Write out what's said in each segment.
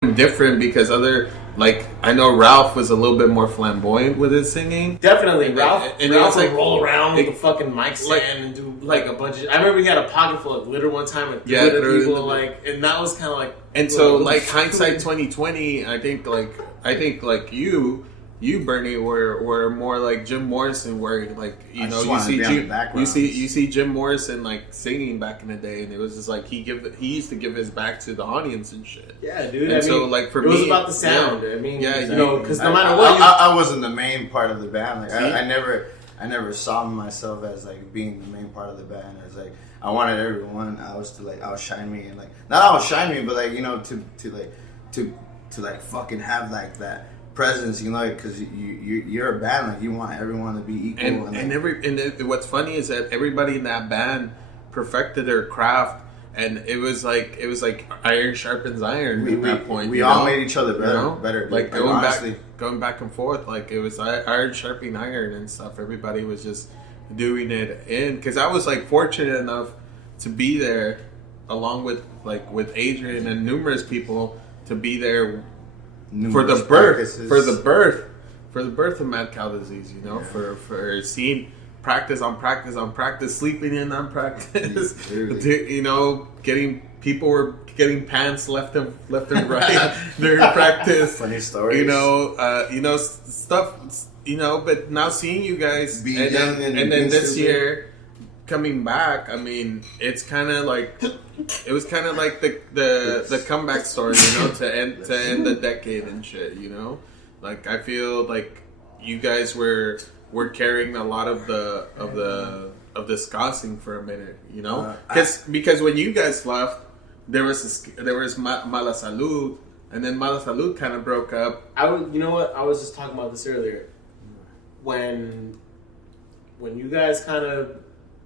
different because I know Ralph was a little bit more flamboyant with his singing. Definitely, Ralph Ralph would roll around with the fucking mic stand and do like a bunch of. I remember he had a pocket full of glitter one time and glitter people and that was kind of like. And so like hindsight 2020, I think you Bernie were more like Jim Morrison, where like you see Jim Morrison like singing back in the day, and it was just like he used to give his back to the audience and shit. Yeah, dude. And so like for me, it was about the sound. Yeah, I mean, because no matter what, I wasn't the main part of the band. Like I never saw myself as like being the main part of the band. As like I wanted everyone else to like outshine me and like not outshine me, but like to fucking have like that presence, because you're a band, like you want everyone to be equal. And what's funny is that everybody in that band perfected their craft, and it was like iron sharpens iron at that point. We all made each other better. Like going back and forth, like it was iron sharpening iron and stuff. Everybody was just doing it because I was like fortunate enough to be there along with Adrian and numerous people to be there. For the birth of mad cow disease, for seeing practice on practice on practice, sleeping in on practice, getting people were getting pants left and right during practice. Funny stories, stuff, But now seeing you guys, and then this year coming back, I mean, it's kind of like. It was kind of like the comeback story, to end the decade and shit, Like I feel like you guys were carrying a lot of the ska scene for a minute, because when you guys left, there was Mala Salud, and then Mala Salud kind of broke up. I was just talking about this earlier. When you guys kind of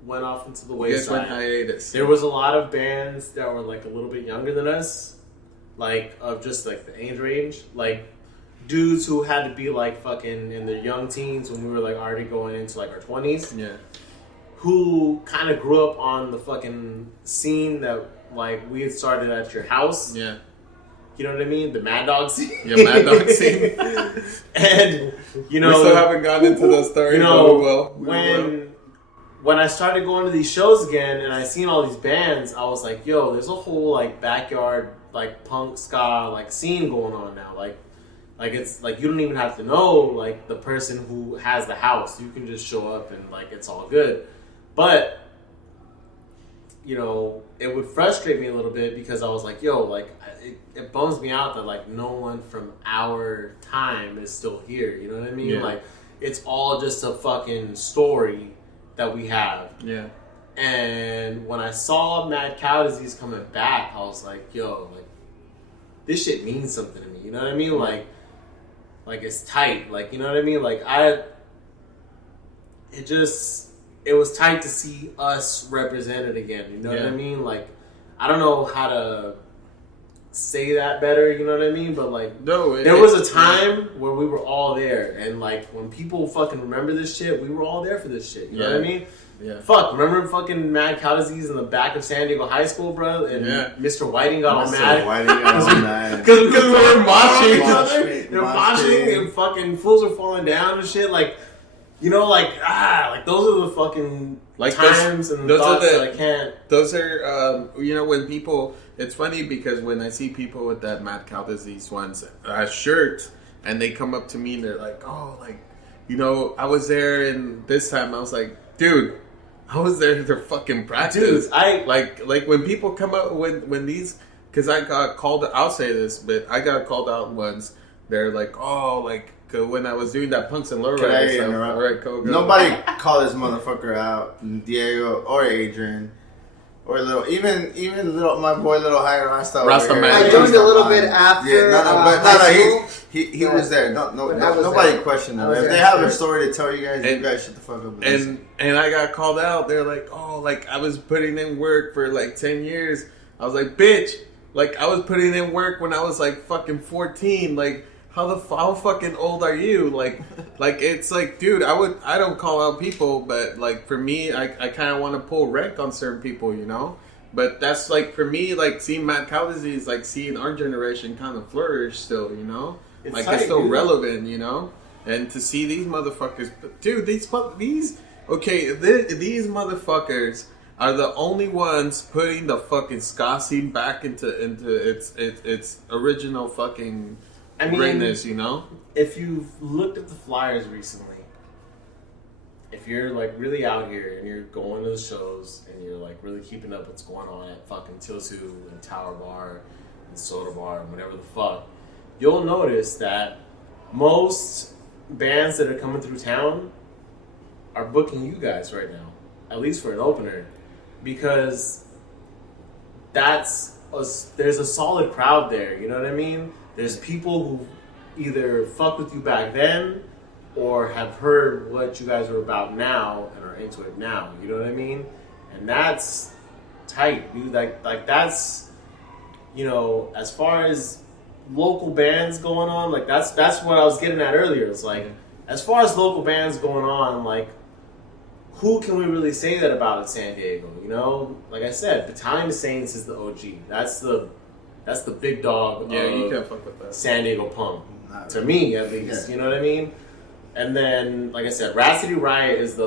went off into the wayside. Hiatus. There was a lot of bands that were like a little bit younger than us, like of just like the age range, like dudes who had to be like fucking in their young teens when we were like already going into like our 20s. Yeah. Who kind of grew up on the fucking scene that like we had started at your house. Yeah. You know what I mean? The Mad Dog scene. Yeah, Mad Dog scene. And we still haven't gotten into those stories. When I started going to these shows again and I seen all these bands, I was like, yo, there's a whole like backyard like punk ska like scene going on now. Like it's like you don't even have to know like the person who has the house. You can just show up and like it's all good. But it would frustrate me a little bit because I was like, yo, like it bums me out that like no one from our time is still here. You know what I mean? Yeah. Like it's all just a fucking story that we have. Yeah. And when I saw Mad Cow Disease coming back, I was like, yo, like this shit means something to me. You know what I mean? Like it's tight. Like, you know what I mean? Like it was tight to see us represented again. You know what I mean? Like, I don't know how to say that better, you know what I mean? But like, there was a time where we were all there, and like when people fucking remember this shit, we were all there for this shit. You know what I mean? Yeah. Fuck, remember fucking Mad Cow Disease in the back of San Diego High School, bro? And Mr. Whiting got all mad because we were moshing each other. They're moshing and fucking fools are falling down and shit. Like, like those are the fucking like times and thoughts that I can't. Those are when people. It's funny because when I see people with that Mad Cow Disease shirt, and they come up to me and they're like, oh, like, I was there and this time I was like, dude, I was there to fucking practice. Dude, like when people come up when these, because I got called, I'll say this, but I got called out once. They're like, oh, like when I was doing that Punks and Lowriders stuff. All right, go. Nobody called this motherfucker out, Diego or Adrian. Or even little my boy Little Higher Rasta. I joined a little bit after. Yeah, he was there. Nobody questioned him. If they have a story to tell you guys shut the fuck up. And I got called out. They're like, oh, like I was putting in work for like 10 years. I was like, bitch, like I was putting in work when I was like fucking 14. Like how fucking old are you? Like it's like, dude, I don't call out people, but like for me, I kind of want to pull rank on certain people, But that's like for me, like seeing Mad Cow Disease, like seeing our generation kind of flourish still, you know, like it's still relevant, you know, and to see these motherfuckers, dude, these motherfuckers are the only ones putting the fucking ska scene back into its original fucking greatness, you know. If you've looked at the flyers recently. If you're like really out here and you're going to the shows and you're like really keeping up what's going on at fucking Tilsu and Tower Bar and Soda Bar and whatever the fuck, you'll notice that most bands that are coming through town are booking you guys right now, at least for an opener, because there's a solid crowd there. You know what I mean? There's people who either fucked with you back then or have heard what you guys are about now and are into it now. You know what I mean? And that's tight, dude. Like that's, you know, as far as local bands going on, like that's what I was getting at earlier. It's like, as far as local bands going on, like, who can we really say that about in San Diego? You know, like I said, Battalion of Saints is the OG. That's the big dog. Yeah, you can't fuck with that. San Diego punk, to me at least. Yeah. You know what I mean? And then, like I said, Rhapsody Riot is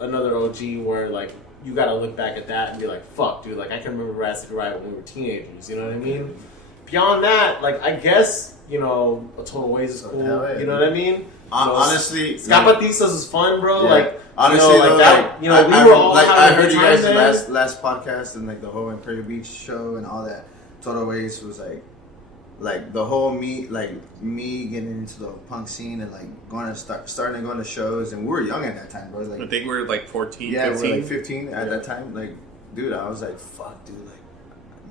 another OG where, like, you gotta look back at that and be like, fuck, dude, like, I can remember Rhapsody Riot when we were teenagers, you know what I mean? Beyond that, like, I guess, you know, A Total Ways is cool, you know what I mean? Honestly, Ska-Patistas is fun, bro. Yeah. Like, honestly, you know, like that, you know, we were all like, I heard you guys the last podcast and like the whole Imperial Beach show and all that. Total Ways was like the whole me getting into the punk scene and like starting to go to shows, and we were young at that time, bro. Like, I think we were like 14, yeah, 15. we were like 15 at that time. Like, dude, I was like, fuck, dude,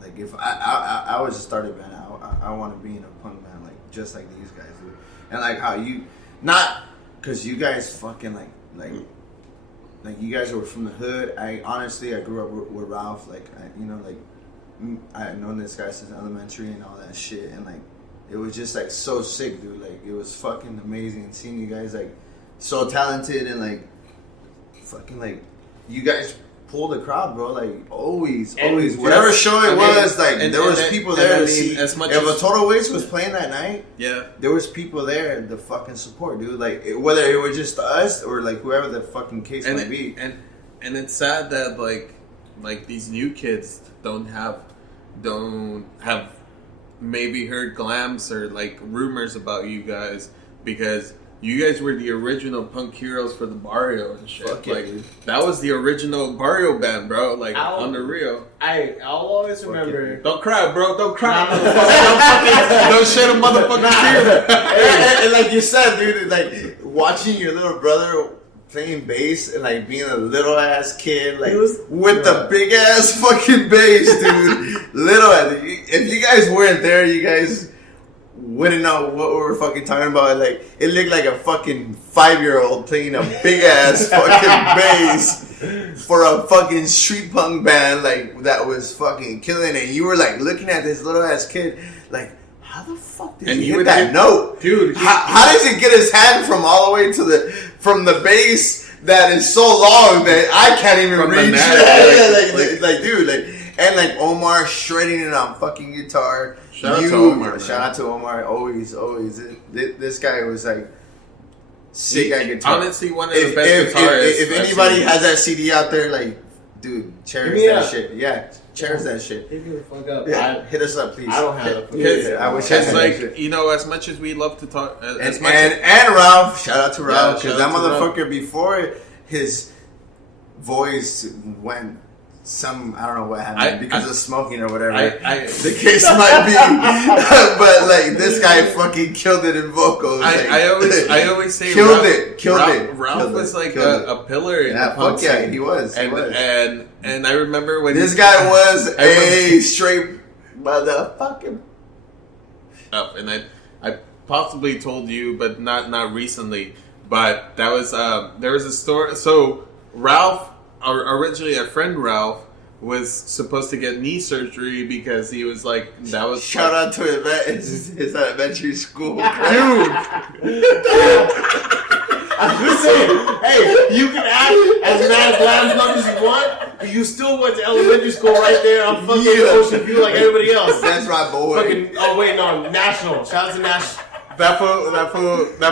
like if I was just started band, I want to be in a punk band, like just like these guys do, and like how you not because you guys fucking like you guys were from the hood. I grew up with Ralph, like I've known this guy since elementary and all that shit, and like it was just like so sick, dude. Like it was fucking amazing seeing you guys like so talented and like fucking like you guys pull the crowd, bro. Like always whatever show it was, like there was people there to see. As much if a Total Waste was playing that night, yeah, there was people there to fucking support, dude. Like whether it was just us or like whoever the fucking case might be. And it's sad that like these new kids don't have maybe heard glams or like rumors about you guys, because you guys were the original punk heroes for the Barrio and shit. Fuck like yeah, that was the original Barrio band, bro. Like on the real. I'll always remember. Don't cry, bro. Don't cry. Don't shed a motherfucking tear. And like you said, dude, like watching your little brother playing bass and like being a little ass kid, like with the big ass fucking bass, dude. Little ass. If you guys weren't there, you guys wouldn't know what we were fucking talking about. Like it looked like a fucking 5-year-old playing a big ass fucking bass for a fucking street punk band, like that was fucking killing it. You were like looking at this little ass kid, like, how the fuck did he hit that note, dude? How does he get his hand from all the way to from the bass that is so long that I can't even reach? Like, dude, like, and like Omar shredding it on fucking guitar. Shout out to Omar. Always. This guy was like sick at guitar. Honestly, one of the best guitarists. If anybody has that CD out there, like, dude, cherish that shit. Yeah, cherish that shit. Hit me the fuck up. Yeah, hit us up, please. I don't have it. Because I wish I had like, you know, as much as we love to talk, and Ralph, shout out to Ralph, because that motherfucker before his voice went. I don't know what happened because of smoking or whatever the case might be, but like this guy fucking killed it in vocals. I always say killed it. Ralph was like a pillar in the punk scene. Yeah, he was. And I remember when this guy was a straight motherfucking up. And I possibly told you, but not recently. But that was there was a story. So Ralph. Originally, a friend Ralph was supposed to get knee surgery because he was like that was. Shout out to his elementary school, dude. I'm just saying, hey, you can act as mad as you want, You still went to elementary school right there on fucking Ocean View like everybody else. That's right, boy. Fucking, oh wait, no, National. Shout out to National. That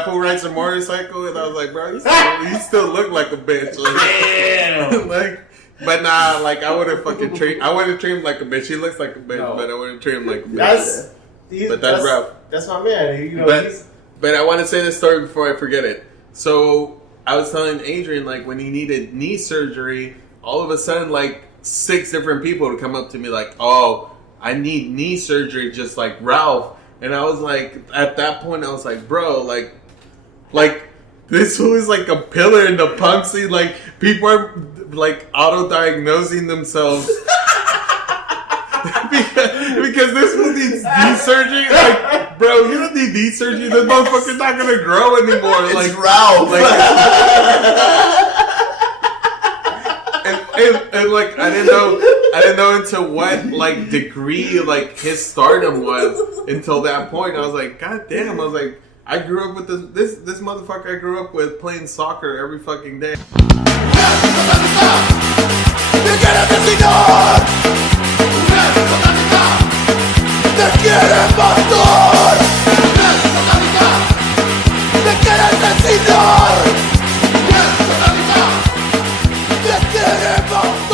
fool rides a motorcycle, and I was like, bro, you still look like a bitch. Like, Damn. Like, but nah, like I would have fucking treated. I would have treated him like a bitch. He looks like a bitch, but I would have treated him like a bitch. That's rough. That's my man. You know, but I want to say this story before I forget it. So I was telling Adrian, like, when he needed knee surgery, all of a sudden, like, 6 different people would come up to me like, oh, I need knee surgery just like Ralph. And I was like, at that point, I was like, bro, like this was like a pillar in the punk scene. Like, people are like auto-diagnosing themselves because this one needs knee surgery. Like, bro, you don't need knee surgery. This motherfucker's not gonna grow anymore. It's like Ralph. Like, and like I didn't know into what like degree like his stardom was until that point. I was like, God damn! I was like, I grew up with this motherfucker. I grew up with playing soccer every fucking day.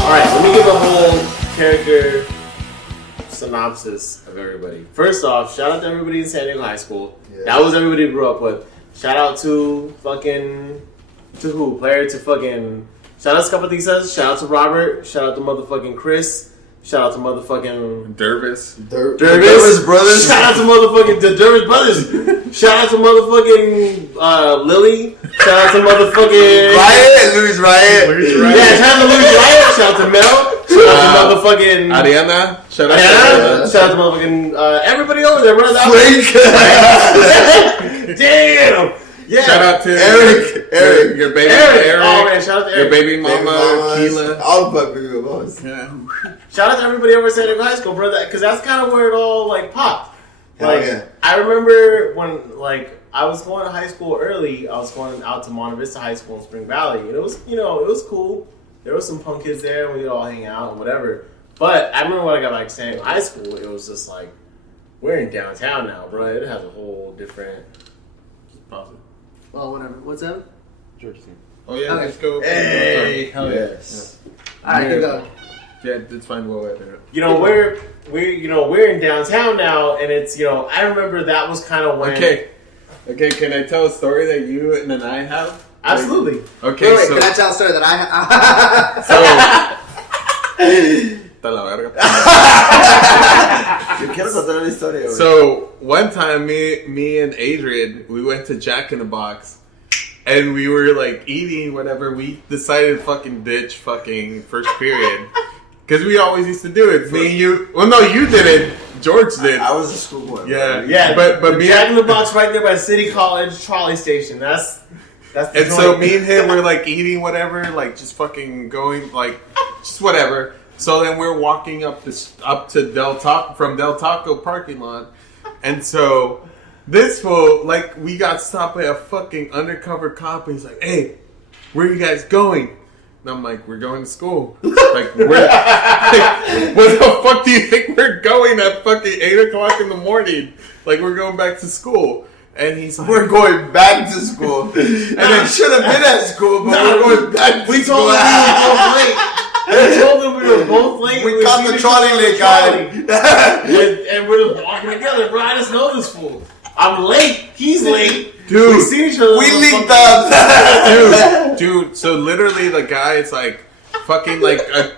Alright, let me give a whole character synopsis of everybody. First off, shout out to everybody in San Diego High School. Yeah. That was everybody grew up with. Shout out to fucking... To who? Player to fucking... Shout out to Capatizas. Shout out to Robert. Shout out to motherfucking Chris. Shout out to motherfucking... Dervis brothers. Shout out to motherfucking... The Dervis brothers. Shout out to motherfucking Lily. Shout out to motherfucking... Louis Riot. Yeah, shout out to Louis Riot. Shout out to Mel. Shout out to motherfucking... Ariana. Shout out to motherfucking... everybody over there. Run Frank. Damn. Yeah. Shout out to Eric. Your baby Eric. Oh man, shout out to Eric. Your baby mama, Keela. All the baby mamas. Yeah. Shout out to everybody over at San Diego High School, bro. Because that's kind of where it all like popped. Like, yeah. I remember when like I was going to high school early. I was going out to Monte Vista High School in Spring Valley, and it was it was cool. There was some punk kids there, and we'd all hang out and whatever. But I remember when I got back to San Diego High School, it was just like we're in downtown now, bro. It has a whole different. Well, whatever. What's up? Georgia team. Oh yeah, okay. Let's go. Hey, hell yes. Yeah. All right, keep going. Yeah, it's fine. We'll edit it. You know we're in downtown now, and it's I remember that was kind of when. Okay. Can I tell a story that you and then I have? Absolutely. Okay. Wait, so can I tell a story that I have? So one time, me and Adrian, we went to Jack in the Box, and we were like eating whatever. We decided to fucking ditch fucking first period because we always used to do it. Me and you. Well, no, you didn't. George did. I was a schoolboy. Yeah. But me Jack in the Box right there by City College trolley station. That's the and joint. So me and him were like eating whatever, like just fucking going like just whatever. So then we're walking up to Del Taco from Del Taco parking lot, and so this fool like we got stopped by a fucking undercover cop, and he's like, "Hey, where are you guys going?" And I'm like, "We're going to school." Like, where the fuck do you think we're going at fucking 8:00 in the morning? Like, we're going back to school. And he's like, we're going back to school. And it should have been at school, but we're going back to school. We told them we were both late. We caught the trolley late guy. And we're just walking together, bro. I just know this fool. I'm late. He's late. Dude, we see each other. We linked up. Dude, so literally the guy is like, fucking like a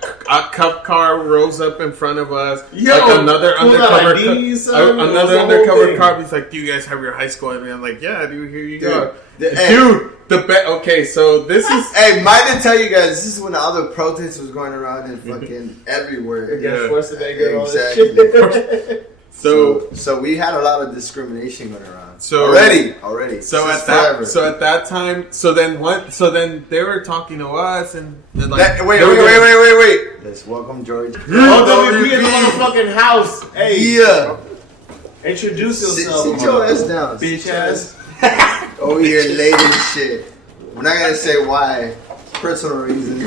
cop car rolls up in front of us. Yo, like another undercover thing. cop. He's like, "Do you guys have your high school?" And I'm like, "Yeah, dude. Here you go." Dude, Okay, so this is. Hey, might I tell you guys? This is when all the protests was going around and fucking everywhere. Against Schwarzenegger, exactly. So we had a lot of discrimination going around. So already. So at that time, so then they were talking to us and like wait. Let's welcome George. WP in the motherfucking house. Hey. Yeah. Introduce yourself. Sit your ass down. Bitch ass. Over here late and shit. We're not gonna say why. Personal reasons.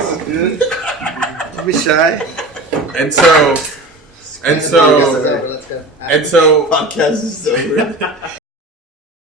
Don't be shy. And so Let's go. podcast is over. Podcast is over.